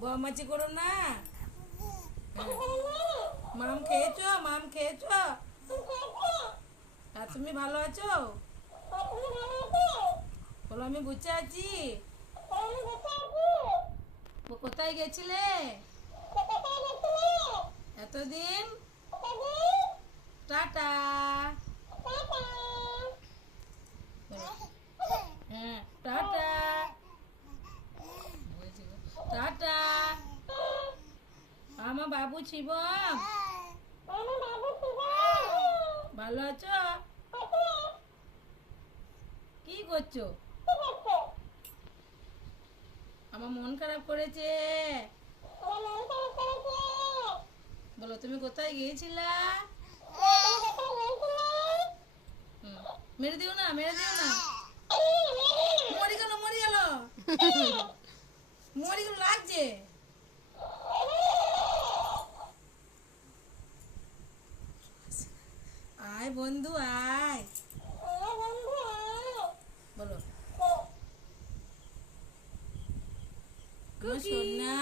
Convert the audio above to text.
বদমাইশি করো না। হ্যাঁ। মাম খেয়েছো? মাম খেয়েছো? আর তুমি ভালো আছো? বলো আমি বুঝে আছি। কোথায় গেছিলে এতদিন? টাটা। হ্যাঁ টাটা। টাটা। আমার বাবু শিবম, ভালো আছো? কি করছো? আমার মন খারাপ করেছে। বলো তুমি কোথায় গিয়েছিলা? হুম, মেরে দিও না, মেরে দিও না। মরে গেল, মরে গেল, মরে গেল, লাগছে। আয় বন্ধু আয়। বলো আমার সোনা।